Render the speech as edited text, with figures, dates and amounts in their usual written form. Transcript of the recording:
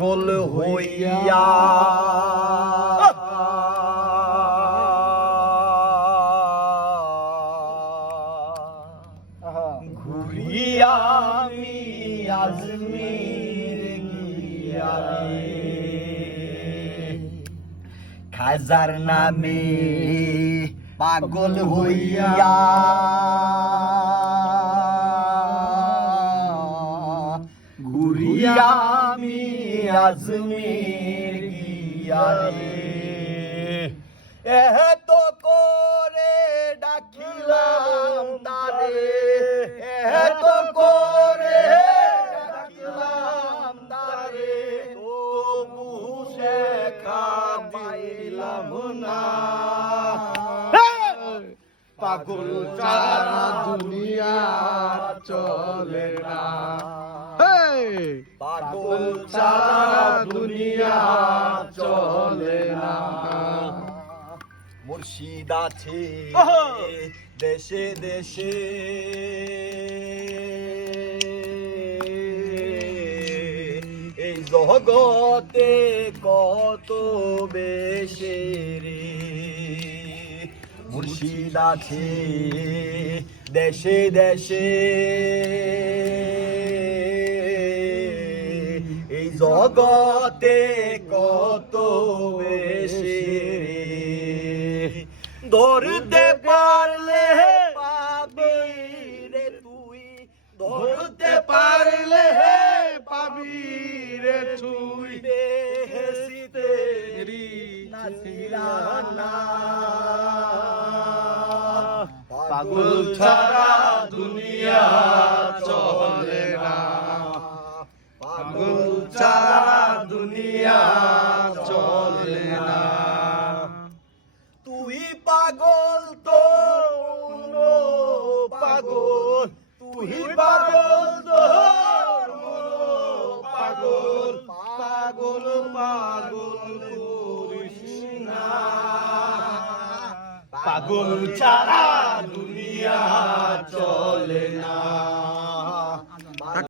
গোল হইয়া ঘুরিয়া আমি আজমির গিয়া খাজার নামে পাগল হইয়া ঘুরিয়া আমি আজমির গিয়া এত করে ডাকিলাম তারে এত করে ডাকিলাম তারে তবু দেখা পাইলাম না পাগল ছাড়া দুনিয়া চলে না পাগল ছাড়া দুনিয়া চলে না মুর্শিদ আছে দেশে দেশে এই জগতে কত বেশি রে মুর্শিদ আছে দেশে দেশে এই জগতে কত বেশি ধরতে পারলে পাবি রে তুই ধরতে পারলে পাবি রে তুই বেহেশতে নাসিরানা পাগল ছাড়া দুনিয়া চলে না পাগল ছাড়া দুনিয়া চলে না তুই পাগল তো পাগল তুই পাগল তো পাগল পাগল পাগল করিস না পাগল ছাড়া দুনিয়া চলে না